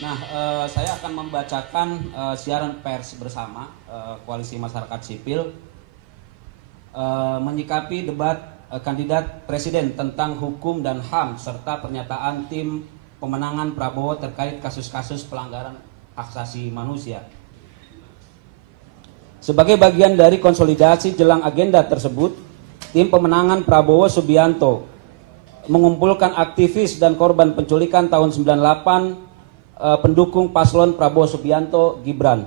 Nah, saya akan membacakan siaran pers bersama Koalisi Masyarakat Sipil menyikapi debat kandidat presiden tentang hukum dan HAM serta pernyataan tim pemenangan Prabowo terkait kasus-kasus pelanggaran hak asasi manusia. Sebagai bagian dari konsolidasi jelang agenda tersebut, tim pemenangan Prabowo Subianto mengumpulkan aktivis dan korban penculikan tahun 98 pendukung paslon Prabowo Subianto Gibran.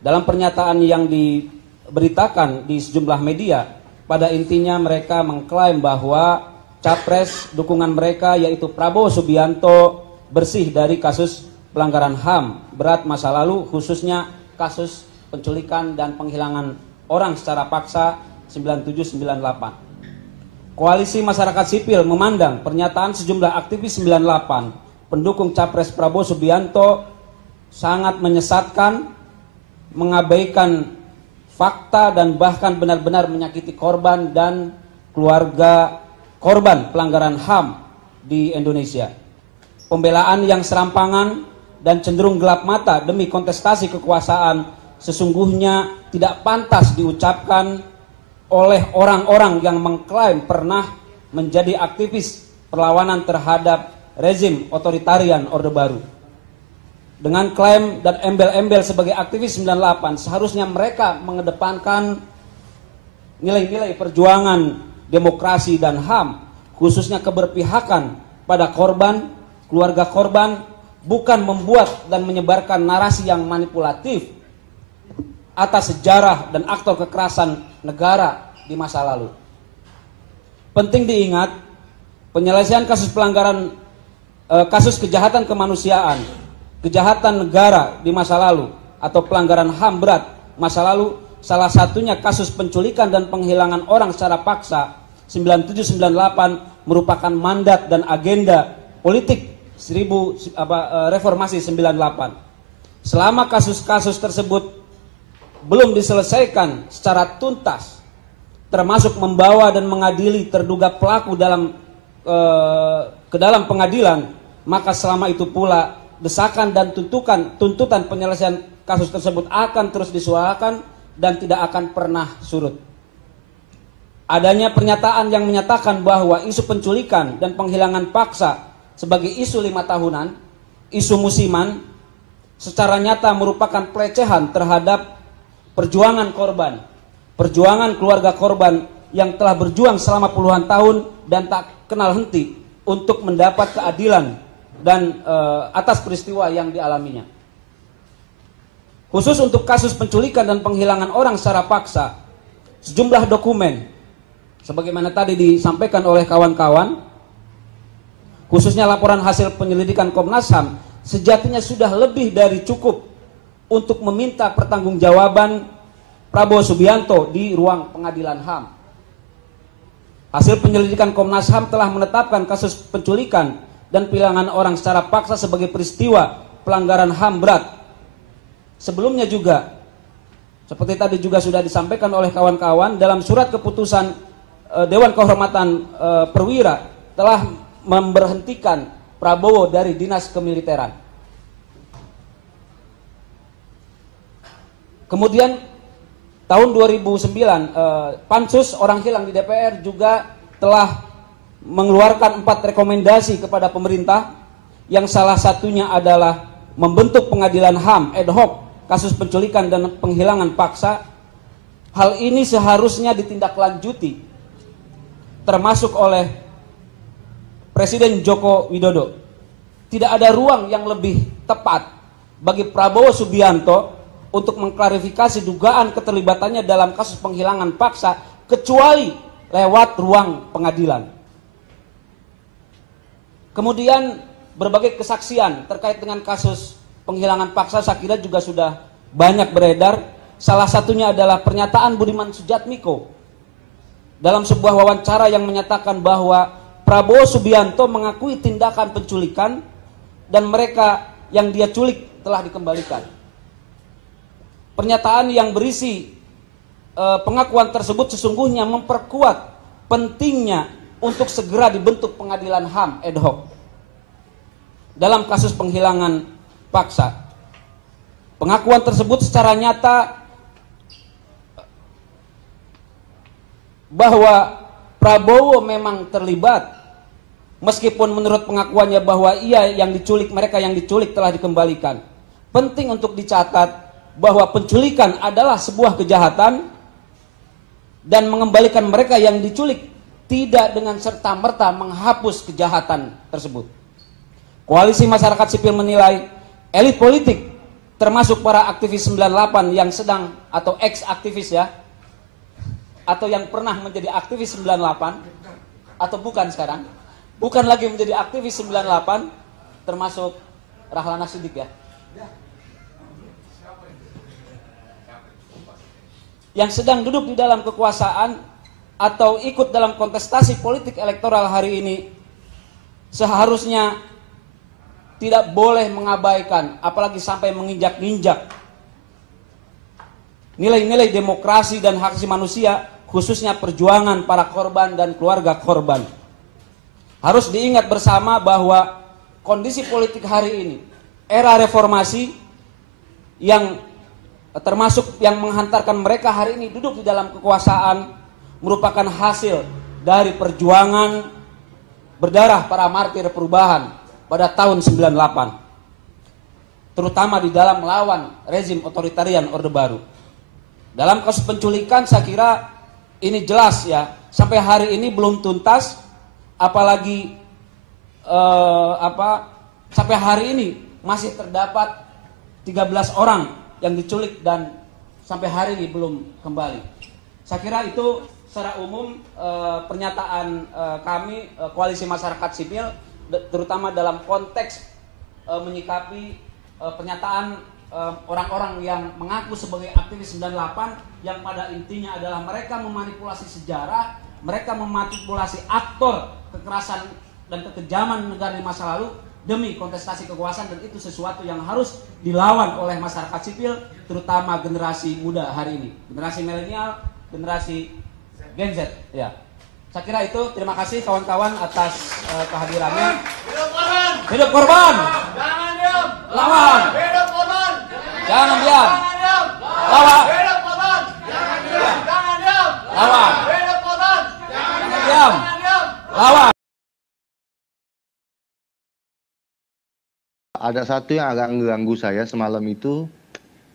Dalam pernyataan yang diberitakan di sejumlah media, pada intinya mereka mengklaim bahwa capres dukungan mereka yaitu Prabowo Subianto bersih dari kasus pelanggaran HAM berat masa lalu, khususnya kasus penculikan dan penghilangan orang secara paksa 9798. Koalisi Masyarakat Sipil memandang pernyataan sejumlah aktivis 98 pendukung capres Prabowo Subianto sangat menyesatkan, mengabaikan fakta dan bahkan benar-benar menyakiti korban dan keluarga korban pelanggaran HAM di Indonesia. Pembelaan yang serampangan dan cenderung gelap mata demi kontestasi kekuasaan sesungguhnya tidak pantas diucapkan oleh orang-orang yang mengklaim pernah menjadi aktivis perlawanan terhadap rezim otoritarian Orde Baru. Dengan klaim dan embel-embel sebagai aktivis 98, seharusnya mereka mengedepankan nilai-nilai perjuangan demokrasi dan HAM, khususnya keberpihakan pada korban, keluarga korban, bukan membuat dan menyebarkan narasi yang manipulatif atas sejarah dan aktor kekerasan negara di masa lalu. Penting diingat, penyelesaian kasus pelanggaran kasus kejahatan kemanusiaan, kejahatan negara di masa lalu atau pelanggaran HAM berat masa lalu, salah satunya kasus penculikan dan penghilangan orang secara paksa 9798 merupakan mandat dan agenda politik reformasi 98. Selama kasus-kasus tersebut belum diselesaikan secara tuntas, termasuk membawa dan mengadili terduga pelaku ke dalam pengadilan, maka selama itu pula desakan dan tuntutan penyelesaian kasus tersebut akan terus disuarakan dan tidak akan pernah surut. Adanya pernyataan yang menyatakan bahwa isu penculikan dan penghilangan paksa sebagai isu 5 tahunan, isu musiman, secara nyata merupakan pelecehan terhadap perjuangan korban, perjuangan keluarga korban yang telah berjuang selama puluhan tahun dan tak kenal henti untuk mendapat keadilan dan atas peristiwa yang dialaminya. Khusus untuk kasus penculikan dan penghilangan orang secara paksa, sejumlah dokumen sebagaimana tadi disampaikan oleh kawan-kawan, khususnya laporan hasil penyelidikan Komnas HAM, sejatinya sudah lebih dari cukup untuk meminta pertanggungjawaban Prabowo Subianto di ruang pengadilan HAM. Hasil penyelidikan Komnas HAM telah menetapkan kasus penculikan dan penghilangan orang secara paksa sebagai peristiwa pelanggaran HAM berat. Sebelumnya juga, seperti tadi juga sudah disampaikan oleh kawan-kawan, dalam surat keputusan Dewan Kehormatan Perwira telah memberhentikan Prabowo dari dinas kemiliteran. Kemudian tahun 2009 Pansus Orang Hilang di DPR juga telah mengeluarkan 4 rekomendasi kepada pemerintah, yang salah satunya adalah membentuk pengadilan HAM ad hoc kasus penculikan dan penghilangan paksa. Hal ini seharusnya ditindaklanjuti termasuk oleh Presiden Joko Widodo. Tidak ada ruang yang lebih tepat bagi Prabowo Subianto untuk mengklarifikasi dugaan keterlibatannya dalam kasus penghilangan paksa kecuali lewat ruang pengadilan. Kemudian berbagai kesaksian terkait dengan kasus penghilangan paksa saya kira juga sudah banyak beredar. Salah satunya adalah pernyataan Budiman Sujatmiko dalam sebuah wawancara yang menyatakan bahwa Prabowo Subianto mengakui tindakan penculikan dan mereka yang dia culik telah dikembalikan. Pernyataan yang berisi pengakuan tersebut sesungguhnya memperkuat pentingnya untuk segera dibentuk pengadilan HAM ad hoc dalam kasus penghilangan paksa. Pengakuan tersebut secara nyata bahwa Prabowo memang terlibat, meskipun menurut pengakuannya bahwa mereka yang diculik telah dikembalikan. Penting untuk dicatat bahwa penculikan adalah sebuah kejahatan dan mengembalikan mereka yang diculik tidak dengan serta-merta menghapus kejahatan tersebut. Koalisi masyarakat sipil menilai elit politik termasuk para aktivis 98 yang sedang atau ex-aktivis ya, atau yang pernah menjadi aktivis 98 atau bukan sekarang, bukan lagi menjadi aktivis 98, termasuk Rahlana Sidik ya, yang sedang duduk di dalam kekuasaan atau ikut dalam kontestasi politik elektoral hari ini, seharusnya tidak boleh mengabaikan, apalagi sampai menginjak-injak nilai-nilai demokrasi dan hak asasi manusia, khususnya perjuangan para korban dan keluarga korban. Harus diingat bersama bahwa kondisi politik hari ini, era reformasi yang termasuk yang menghantarkan mereka hari ini duduk di dalam kekuasaan, merupakan hasil dari perjuangan berdarah para martir perubahan pada tahun 98, terutama di dalam melawan rezim otoritarian Orde Baru. Dalam kasus penculikan saya kira ini jelas ya, sampai hari ini belum tuntas, apalagi sampai hari ini masih terdapat 13 orang yang diculik dan sampai hari ini belum kembali. Saya kira itu secara umum pernyataan kami Koalisi Masyarakat Sipil, terutama dalam konteks menyikapi pernyataan orang-orang yang mengaku sebagai aktivis 98, yang pada intinya adalah mereka memanipulasi sejarah, mereka memanipulasi aktor kekerasan dan kekejaman negara di masa lalu demi kontestasi kekuasaan, dan itu sesuatu yang harus dilawan oleh masyarakat sipil, terutama generasi muda hari ini, generasi milenial, generasi Gen Z ya. Saya kira itu. Terima kasih kawan-kawan atas kehadirannya. Hidup korban! Hidup korban! Jangan diam! Lawan! Hidup korban! Jangan diam! Lawan! Hidup korban! Jangan diam! Jangan diam! Lawan! Hidup korban! Jangan diam! Lawan! Ada satu yang agak mengganggu saya semalam itu,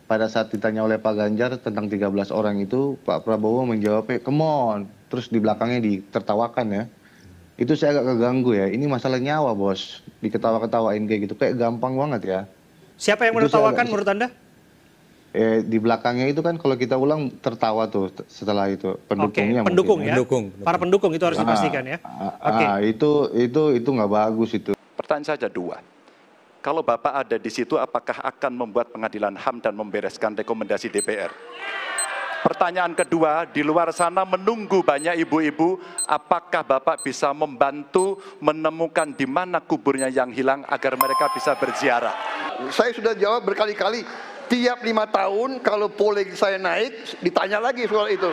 pada saat ditanya oleh Pak Ganjar tentang 13 orang itu, Pak Prabowo menjawabnya, come on. Terus di belakangnya ditertawakan ya. Itu saya agak keganggu ya. Ini masalah nyawa, Bos. Diketawa-ketawain kayak gitu. Kayak gampang banget ya. Siapa yang menertawakan menurut Anda? Di belakangnya itu kan kalau kita ulang tertawa tuh setelah itu. Pendukungnya Oke, pendukung mungkin, ya. Para pendukung itu harus dipastikan ya. Itu nggak bagus itu. Pertanyaan saja dua. Kalau Bapak ada di situ, apakah akan membuat pengadilan HAM dan membereskan rekomendasi DPR? Pertanyaan kedua, di luar sana menunggu banyak ibu-ibu, apakah Bapak bisa membantu menemukan di mana kuburnya yang hilang agar mereka bisa berziarah? Saya sudah jawab berkali-kali, tiap 5 tahun kalau polling saya naik, ditanya lagi soal itu.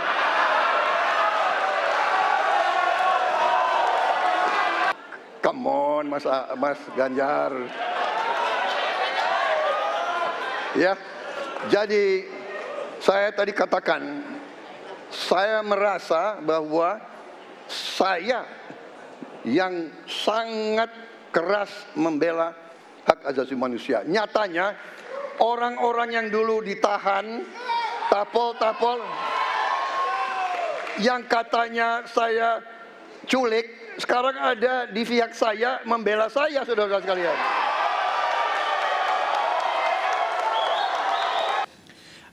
Come on, Mas Ganjar. Ya, jadi saya tadi katakan, saya merasa bahwa saya yang sangat keras membela hak asasi manusia. Nyatanya orang-orang yang dulu ditahan, tapol-tapol, yang katanya saya culik, sekarang ada di pihak saya membela saya, saudara-saudara sekalian.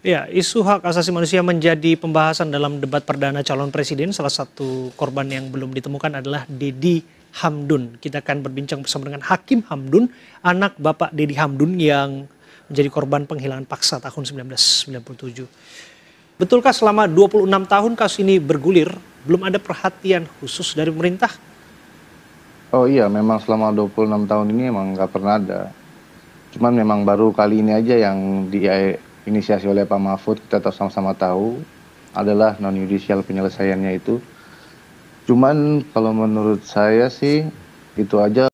Ya, isu hak asasi manusia menjadi pembahasan dalam debat perdana calon presiden. Salah satu korban yang belum ditemukan adalah Dedi Hamdun. Kita akan berbincang bersama dengan Hakim Hamdun, anak Bapak Dedi Hamdun yang menjadi korban penghilangan paksa tahun 1997. Betulkah selama 26 tahun kasus ini bergulir, belum ada perhatian khusus dari pemerintah? Oh iya, memang selama 26 tahun ini emang nggak pernah ada. Cuman memang baru kali ini aja yang inisiasi oleh Pak Mahfud, kita sama-sama tahu adalah non-judicial penyelesaiannya itu. Cuman kalau menurut saya sih itu aja.